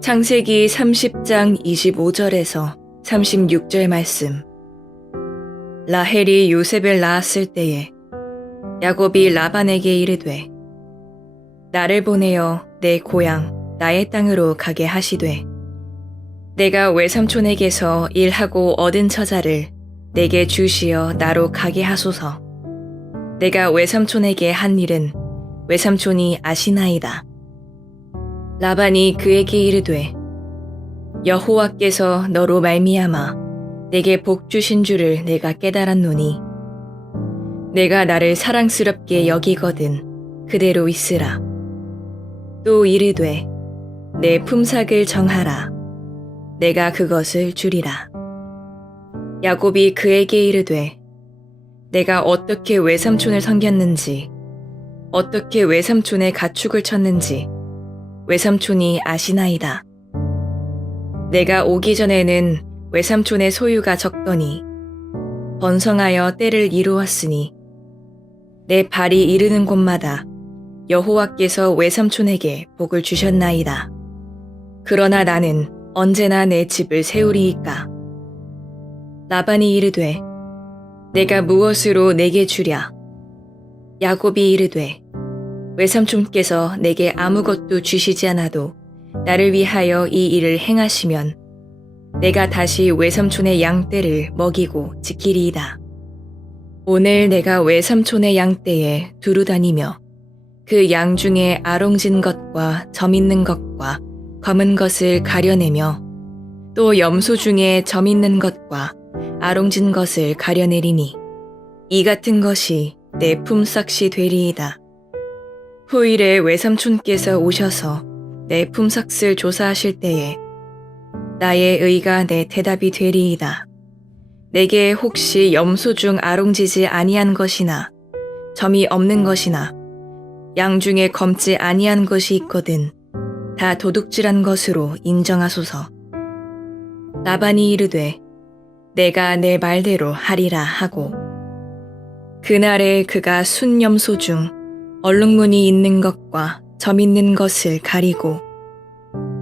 창세기 30장 25절에서 36절 말씀. 라헬이 요셉을 낳았을 때에 야곱이 라반에게 이르되 나를 보내어 내 고향 나의 땅으로 가게 하시되 내가 외삼촌에게서 일하고 얻은 처자를 내게 주시어 나로 가게 하소서. 내가 외삼촌에게 한 일은 외삼촌이 아시나이다. 라반이 그에게 이르되 여호와께서 너로 말미암아 내게 복 주신 줄을 내가 깨달았노니 내가 나를 사랑스럽게 여기거든 그대로 있으라. 또 이르되 내 품삯을 정하라. 내가 그것을 주리라. 야곱이 그에게 이르되 내가 어떻게 외삼촌을 섬겼는지 어떻게 외삼촌의 가축을 쳤는지 외삼촌이 아시나이다. 내가 오기 전에는 외삼촌의 소유가 적더니 번성하여 때를 이루었으니 내 발이 이르는 곳마다 여호와께서 외삼촌에게 복을 주셨나이다. 그러나 나는 언제나 내 집을 세우리이까. 라반이 이르되 내가 무엇으로 내게 주랴. 야곱이 이르되 외삼촌께서 내게 아무것도 주시지 않아도 나를 위하여 이 일을 행하시면 내가 다시 외삼촌의 양떼를 먹이고 지키리이다. 오늘 내가 외삼촌의 양떼에 두루 다니며 그 양 중에 아롱진 것과 점 있는 것과 검은 것을 가려내며 또 염소 중에 점 있는 것과 아롱진 것을 가려내리니 이 같은 것이 내 품삯이 되리이다. 후일에 외삼촌께서 오셔서 내 품삯을 조사하실 때에 나의 의가 내 대답이 되리이다. 내게 혹시 염소 중 아롱지지 아니한 것이나 점이 없는 것이나 양 중에 검지 아니한 것이 있거든 다 도둑질한 것으로 인정하소서. 라반이 이르되 내가 내 말대로 하리라 하고 그날에 그가 순염소 중 얼룩무늬 있는 것과 점 있는 것을 가리고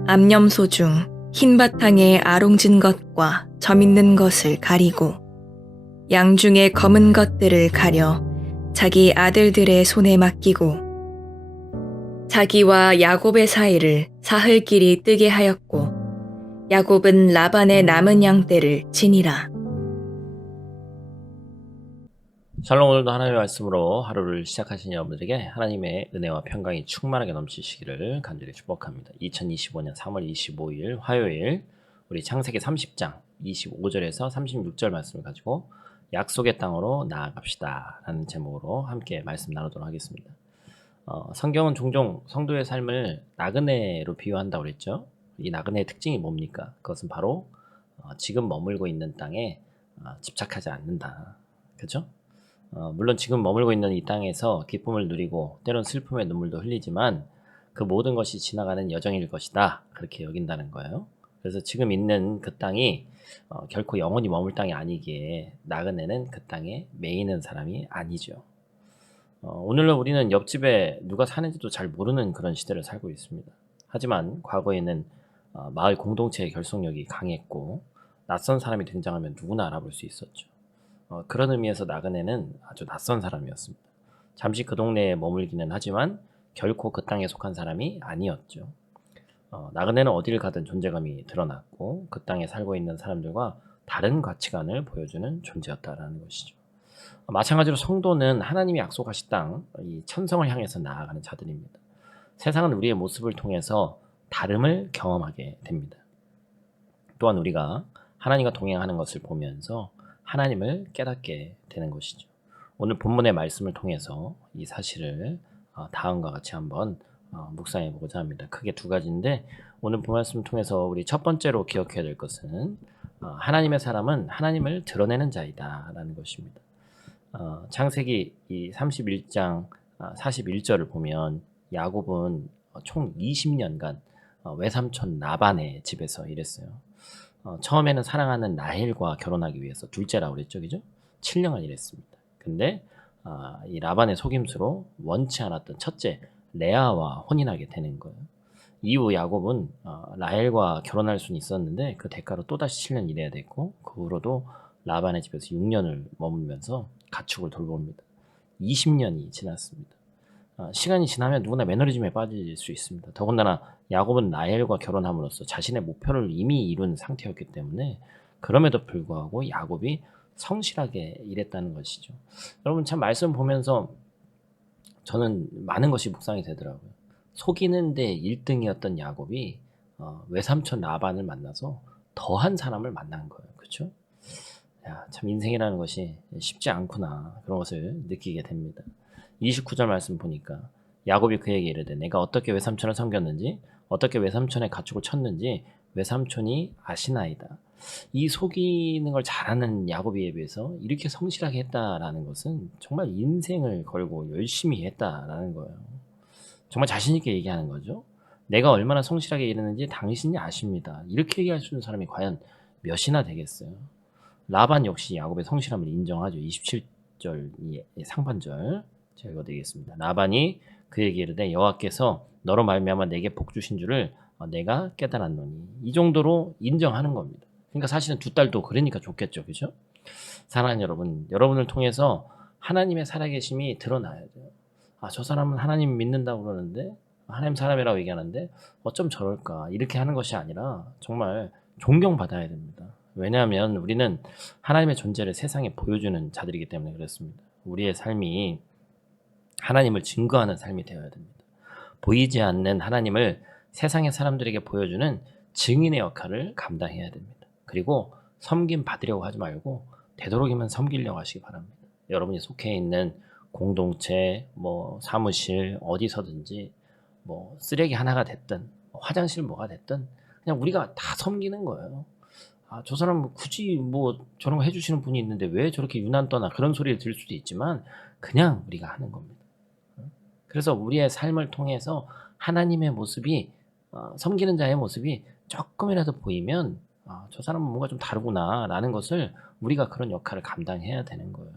암염소 중 흰 바탕에 아롱진 것과 점 있는 것을 가리고 양 중에 검은 것들을 가려 자기 아들들의 손에 맡기고 자기와 야곱의 사이를 사흘길이 뜨게 하였고 야곱은 라반의 남은 양떼를 지니라. 샬롬. 오늘도 하나님의 말씀으로 하루를 시작하신 여러분들에게 하나님의 은혜와 평강이 충만하게 넘치시기를 간절히 축복합니다. 2025년 3월 25일 화요일 우리 창세기 30장 25절에서 36절 말씀을 가지고 약속의 땅으로 나아갑시다 라는 제목으로 함께 말씀 나누도록 하겠습니다. 성경은 종종 성도의 삶을 나그네로 비유한다고 그랬죠. 이 나그네의 특징이 뭡니까? 그것은 바로 지금 머물고 있는 땅에 집착하지 않는다. 그렇죠? 물론 지금 머물고 있는 이 땅에서 기쁨을 누리고 때론 슬픔의 눈물도 흘리지만 그 모든 것이 지나가는 여정일 것이다. 그렇게 여긴다는 거예요. 그래서 지금 있는 그 땅이 결코 영원히 머물 땅이 아니기에 나그네는 그 땅에 매이는 사람이 아니죠. 오늘날 우리는 옆집에 누가 사는지도 잘 모르는 그런 시대를 살고 있습니다. 하지만 과거에는 마을 공동체의 결속력이 강했고 낯선 사람이 등장하면 누구나 알아볼 수 있었죠. 그런 의미에서 나그네는 아주 낯선 사람이었습니다. 잠시 그 동네에 머물기는 하지만 결코 그 땅에 속한 사람이 아니었죠. 나그네는 어디를 가든 존재감이 드러났고 그 땅에 살고 있는 사람들과 다른 가치관을 보여주는 존재였다라는 것이죠. 마찬가지로 성도는 하나님이 약속하신 땅, 이 천성을 향해서 나아가는 자들입니다. 세상은 우리의 모습을 통해서 다름을 경험하게 됩니다. 또한 우리가 하나님과 동행하는 것을 보면서 하나님을 깨닫게 되는 것이죠. 오늘 본문의 말씀을 통해서 이 사실을 다음과 같이 한번 묵상해 보고자 합니다. 크게 두 가지인데 오늘 본 말씀을 통해서 우리 첫 번째로 기억해야 될 것은 하나님의 사람은 하나님을 드러내는 자이다 라는 것입니다. 창세기 이 31장 41절을 보면 야곱은 총 20년간 외삼촌 라반의 집에서 일했어요. 처음에는 사랑하는 라헬과 결혼하기 위해서 둘째라고 그랬죠, 그죠? 7년을 일했습니다. 근데 이 라반의 속임수로 원치 않았던 첫째 레아와 혼인하게 되는 거예요. 이후 야곱은 라헬과 결혼할 수는 있었는데 그 대가로 또다시 7년 일해야 됐고 그 후로도 라반의 집에서 6년을 머물면서 가축을 돌봅니다. 20년이 지났습니다. 시간이 지나면 누구나 매너리즘에 빠질 수 있습니다. 더군다나 야곱은 라헬과 결혼함으로써 자신의 목표를 이미 이룬 상태였기 때문에 그럼에도 불구하고 야곱이 성실하게 일했다는 것이죠. 여러분 참 말씀 보면서 저는 많은 것이 묵상이 되더라고요. 속이는 데 1등이었던 야곱이 외삼촌 라반을 만나서 더한 사람을 만난 거예요. 그렇죠? 야, 참 인생이라는 것이 쉽지 않구나. 그런 것을 느끼게 됩니다. 29절 말씀 보니까 야곱이 그에게 이르되 내가 어떻게 외삼촌을 섬겼는지 어떻게 외삼촌의 가축을 쳤는지 외삼촌이 아시나이다. 이 속이는 걸 잘하는 야곱에 비해서 이렇게 성실하게 했다라는 것은 정말 인생을 걸고 열심히 했다라는 거예요. 정말 자신 있게 얘기하는 거죠. 내가 얼마나 성실하게 일했는지 당신이 아십니다. 이렇게 얘기할 수 있는 사람이 과연 몇이나 되겠어요. 라반 역시 야곱의 성실함을 인정하죠. 27절 상반절 제가 읽어드리겠습니다. 라반이 그에게 이르되 여호와께서 너로 말미암아 내게 복 주신 줄을 내가 깨달았노니. 이 정도로 인정하는 겁니다. 그러니까 사실은 두 딸도 그러니까 좋겠죠. 그죠? 사랑하는 여러분, 여러분을 통해서 하나님의 살아계심이 드러나야 돼요. 저 사람은 하나님 믿는다고 그러는데 하나님 사람이라고 얘기하는데 어쩜 저럴까 이렇게 하는 것이 아니라 정말 존경받아야 됩니다. 왜냐하면 우리는 하나님의 존재를 세상에 보여주는 자들이기 때문에 그렇습니다. 우리의 삶이 하나님을 증거하는 삶이 되어야 됩니다. 보이지 않는 하나님을 세상의 사람들에게 보여주는 증인의 역할을 감당해야 됩니다. 그리고 섬김 받으려고 하지 말고 되도록이면 섬기려고 하시기 바랍니다. 여러분이 속해 있는 공동체, 사무실, 어디서든지 쓰레기 하나가 됐든 화장실 뭐가 됐든 그냥 우리가 다 섬기는 거예요. 저 사람 굳이 저런 거 해주시는 분이 있는데 왜 저렇게 유난 떠나 그런 소리를 들을 수도 있지만 그냥 우리가 하는 겁니다. 그래서 우리의 삶을 통해서 하나님의 모습이 섬기는 자의 모습이 조금이라도 보이면 저 사람은 뭔가 좀 다르구나 라는 것을 우리가 그런 역할을 감당해야 되는 거예요.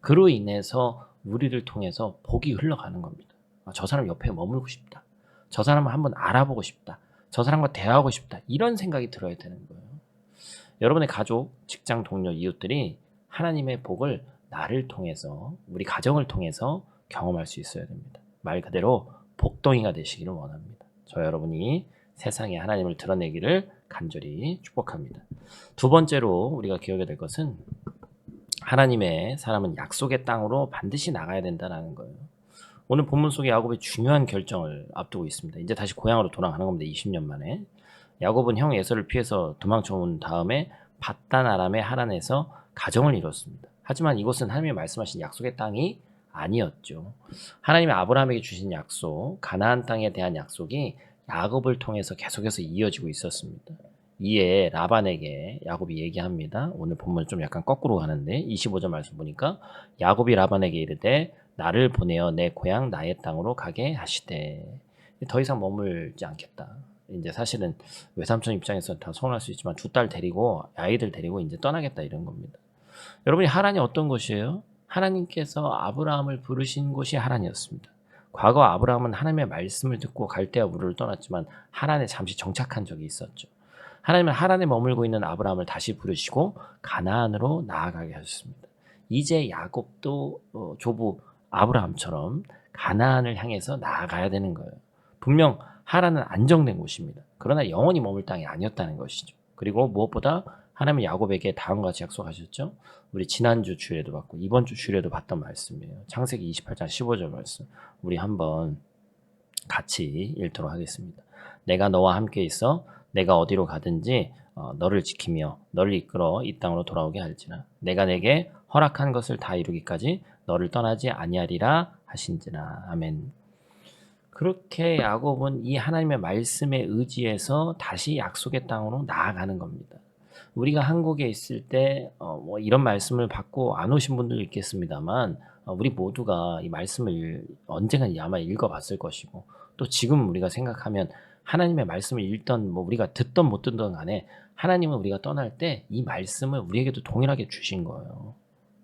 그로 인해서 우리를 통해서 복이 흘러가는 겁니다. 저 사람 옆에 머물고 싶다. 저 사람을 한번 알아보고 싶다. 저 사람과 대화하고 싶다. 이런 생각이 들어야 되는 거예요. 여러분의 가족, 직장 동료, 이웃들이 하나님의 복을 나를 통해서 우리 가정을 통해서 경험할 수 있어야 됩니다. 말 그대로 복덩이가 되시기를 원합니다. 저 여러분이 세상에 하나님을 드러내기를 간절히 축복합니다. 두 번째로 우리가 기억해야 될 것은 하나님의 사람은 약속의 땅으로 반드시 나가야 된다는 거예요. 오늘 본문 속에 야곱의 중요한 결정을 앞두고 있습니다. 이제 다시 고향으로 돌아가는 겁니다. 20년 만에. 야곱은 형 에서를 피해서 도망쳐 온 다음에 밧단 아람의 하란에서 가정을 이뤘습니다. 하지만 이곳은 하나님이 말씀하신 약속의 땅이 아니었죠. 하나님이 아브라함에게 주신 약속, 가나안 땅에 대한 약속이 야곱을 통해서 계속해서 이어지고 있었습니다. 이에 라반에게 야곱이 얘기합니다. 오늘 본문 좀 약간 거꾸로 가는데 25절 말씀 보니까 야곱이 라반에게 이르되 나를 보내어 내 고향 나의 땅으로 가게 하시되 더 이상 머물지 않겠다. 이제 사실은 외삼촌 입장에서 다 서운할 수 있지만 두 딸 데리고 아이들 데리고 이제 떠나겠다 이런 겁니다. 여러분이 하란이 어떤 곳이에요? 하나님께서 아브라함을 부르신 곳이 하란이었습니다. 과거 아브라함은 하나님의 말씀을 듣고 갈대아 우르를 떠났지만 하란에 잠시 정착한 적이 있었죠. 하나님은 하란에 머물고 있는 아브라함을 다시 부르시고 가나안으로 나아가게 하셨습니다. 이제 야곱도 조부 아브라함처럼 가나안을 향해서 나아가야 되는 거예요. 분명 하란은 안정된 곳입니다. 그러나 영원히 머물 땅이 아니었다는 것이죠. 그리고 무엇보다 하나님은 야곱에게 다음과 같이 약속하셨죠. 우리 지난주 주일에도 봤고 이번 주 주일에도 봤던 말씀이에요. 창세기 28장 15절 말씀. 우리 한번 같이 읽도록 하겠습니다. 내가 너와 함께 있어 내가 어디로 가든지 너를 지키며 너를 이끌어 이 땅으로 돌아오게 할지라. 내가 내게 허락한 것을 다 이루기까지 너를 떠나지 아니하리라 하신지라. 아멘. 그렇게 야곱은 이 하나님의 말씀에 의지해서 다시 약속의 땅으로 나아가는 겁니다. 우리가 한국에 있을 때 이런 말씀을 받고 안 오신 분들도 있겠습니다만 우리 모두가 이 말씀을 언젠가 아마 읽어봤을 것이고 또 지금 우리가 생각하면 하나님의 말씀을 읽던 우리가 듣던 못 듣던 간에 하나님은 우리가 떠날 때 이 말씀을 우리에게도 동일하게 주신 거예요.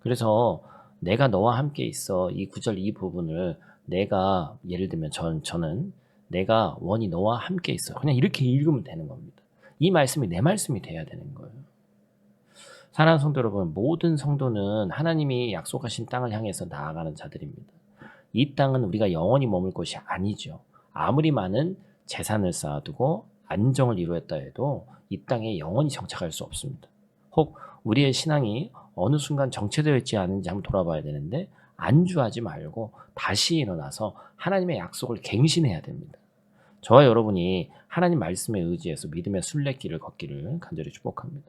그래서 내가 너와 함께 있어. 이 구절 이 부분을 내가 예를 들면 저는 내가 원히 너와 함께 있어. 그냥 이렇게 읽으면 되는 겁니다. 이 말씀이 내 말씀이 돼야 되는 거예요. 사랑하는 성도 여러분, 모든 성도는 하나님이 약속하신 땅을 향해서 나아가는 자들입니다. 이 땅은 우리가 영원히 머물 곳이 아니죠. 아무리 많은 재산을 쌓아두고 안정을 이루었다 해도 이 땅에 영원히 정착할 수 없습니다. 혹 우리의 신앙이 어느 순간 정체되어 있지 않은지 한번 돌아봐야 되는데 안주하지 말고 다시 일어나서 하나님의 약속을 갱신해야 됩니다. 저와 여러분이 하나님 말씀에 의지해서 믿음의 순례길을 걷기를 간절히 축복합니다.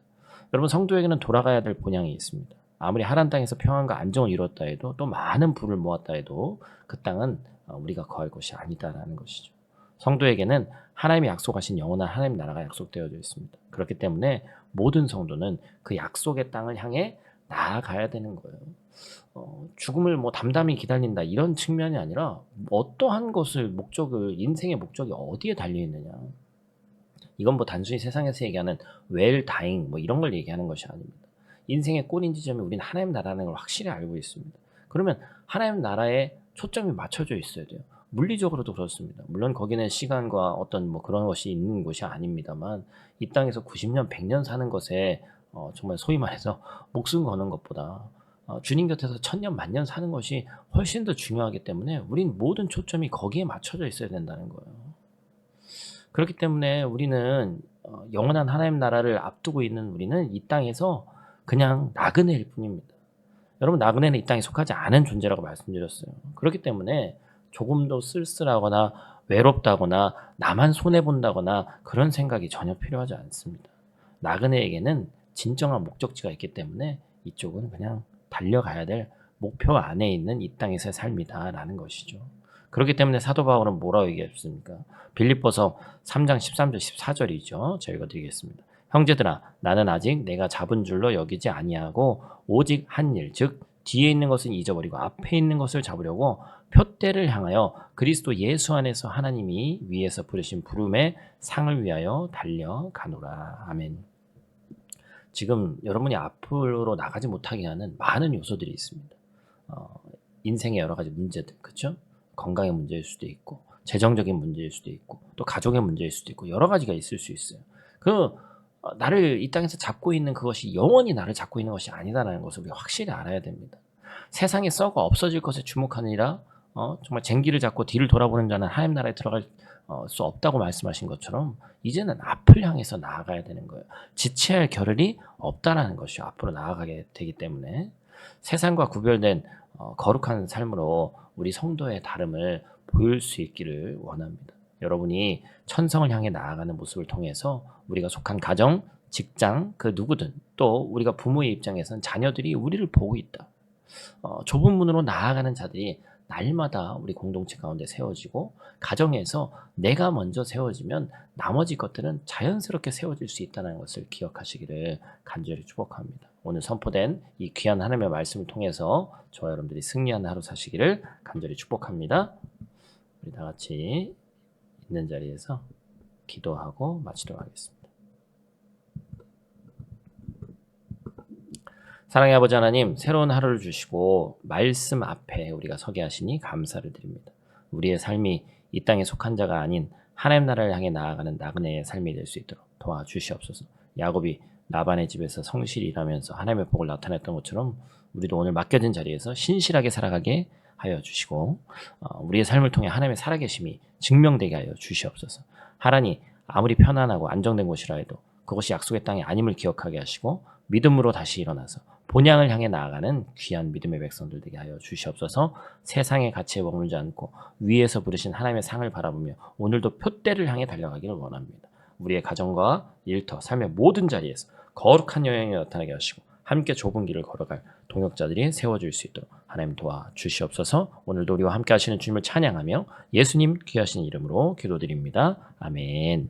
여러분, 성도에게는 돌아가야 될 본향이 있습니다. 아무리 하란 땅에서 평안과 안정을 이뤘다 해도 또 많은 부를 모았다 해도 그 땅은 우리가 거할 곳이 아니다라는 것이죠. 성도에게는 하나님이 약속하신 영원한 하나님 나라가 약속되어져 있습니다. 그렇기 때문에 모든 성도는 그 약속의 땅을 향해 나아가야 되는 거예요. 죽음을 뭐 담담히 기다린다 이런 측면이 아니라 어떠한 것을 인생의 목적이 어디에 달려 있느냐. 이건 뭐 단순히 세상에서 얘기하는 well dying 뭐 이런 걸 얘기하는 것이 아닙니다. 인생의 꼬린 지점이 우리는 하나님 나라라는 걸 확실히 알고 있습니다. 그러면 하나님 나라에 초점이 맞춰져 있어야 돼요. 물리적으로도 그렇습니다. 물론 거기는 시간과 어떤 뭐 그런 것이 있는 곳이 아닙니다만 이 땅에서 90년, 100년 사는 것에 정말 소위 말해서 목숨 거는 것보다 주님 곁에서 1000년, 만년 사는 것이 훨씬 더 중요하기 때문에 우린 모든 초점이 거기에 맞춰져 있어야 된다는 거예요. 그렇기 때문에 우리는 영원한 하나님 나라를 앞두고 있는 우리는 이 땅에서 그냥 나그네일 뿐입니다. 여러분, 나그네는 이 땅에 속하지 않은 존재라고 말씀드렸어요. 그렇기 때문에 조금도 쓸쓸하거나 외롭다거나 나만 손해본다거나 그런 생각이 전혀 필요하지 않습니다. 나그네에게는 진정한 목적지가 있기 때문에 이쪽은 그냥 달려가야 될 목표 안에 있는 이 땅에서의 삶이다라는 것이죠. 그렇기 때문에 사도 바울은 뭐라고 얘기했습니까? 빌립보서 3장 13절 14절이죠. 제가 읽어드리겠습니다. 형제들아, 나는 아직 내가 잡은 줄로 여기지 아니하고 오직 한 일, 즉 뒤에 있는 것은 잊어버리고 앞에 있는 것을 잡으려고 표대를 향하여 그리스도 예수 안에서 하나님이 위에서 부르신 부름의 상을 위하여 달려가노라. 아멘. 지금 여러분이 앞으로 나가지 못하게 하는 많은 요소들이 있습니다. 인생의 여러 가지 문제들, 그렇죠? 건강의 문제일 수도 있고, 재정적인 문제일 수도 있고, 또 가족의 문제일 수도 있고, 여러 가지가 있을 수 있어요. 나를 이 땅에서 잡고 있는 그것이 영원히 나를 잡고 있는 것이 아니다라는 것을 우리가 확실히 알아야 됩니다. 세상에 썩어 없어질 것에 주목하느니라 정말 쟁기를 잡고 뒤를 돌아보는 자는 하나님 나라에 들어갈 수 없다고 말씀하신 것처럼 이제는 앞을 향해서 나아가야 되는 거예요. 지체할 겨를이 없다라는 것이 앞으로 나아가게 되기 때문에 세상과 구별된 거룩한 삶으로 우리 성도의 다름을 보일 수 있기를 원합니다. 여러분이 천성을 향해 나아가는 모습을 통해서 우리가 속한 가정, 직장, 그 누구든 또 우리가 부모의 입장에서는 자녀들이 우리를 보고 있다. 좁은 문으로 나아가는 자들이 날마다 우리 공동체 가운데 세워지고 가정에서 내가 먼저 세워지면 나머지 것들은 자연스럽게 세워질 수 있다는 것을 기억하시기를 간절히 축복합니다. 오늘 선포된 이 귀한 하나님의 말씀을 통해서 저와 여러분들이 승리하는 하루 사시기를 간절히 축복합니다. 우리 다 같이 있는 자리에서 기도하고 마치도록 하겠습니다. 사랑의 아버지 하나님, 새로운 하루를 주시고 말씀 앞에 우리가 서게 하시니 감사를 드립니다. 우리의 삶이 이 땅에 속한 자가 아닌 하나님 나라를 향해 나아가는 나그네의 삶이 될 수 있도록 도와주시옵소서. 야곱이 라반의 집에서 성실히 일하면서 하나님의 복을 나타냈던 것처럼 우리도 오늘 맡겨진 자리에서 신실하게 살아가게 하여 주시고 우리의 삶을 통해 하나님의 살아계심이 증명되게 하여 주시옵소서. 하나님, 아무리 편안하고 안정된 곳이라 해도 그것이 약속의 땅이 아님을 기억하게 하시고 믿음으로 다시 일어나서 본향을 향해 나아가는 귀한 믿음의 백성들 되게 하여 주시옵소서. 세상의 가치에 머물지 않고 위에서 부르신 하나님의 상을 바라보며 오늘도 표대를 향해 달려가기를 원합니다. 우리의 가정과 일터, 삶의 모든 자리에서 거룩한 영향이 나타나게 하시고 함께 좁은 길을 걸어갈 동역자들이 세워질 수 있도록 하나님 도와주시옵소서. 오늘도 우리와 함께 하시는 주님을 찬양하며 예수님 귀하신 이름으로 기도드립니다. 아멘.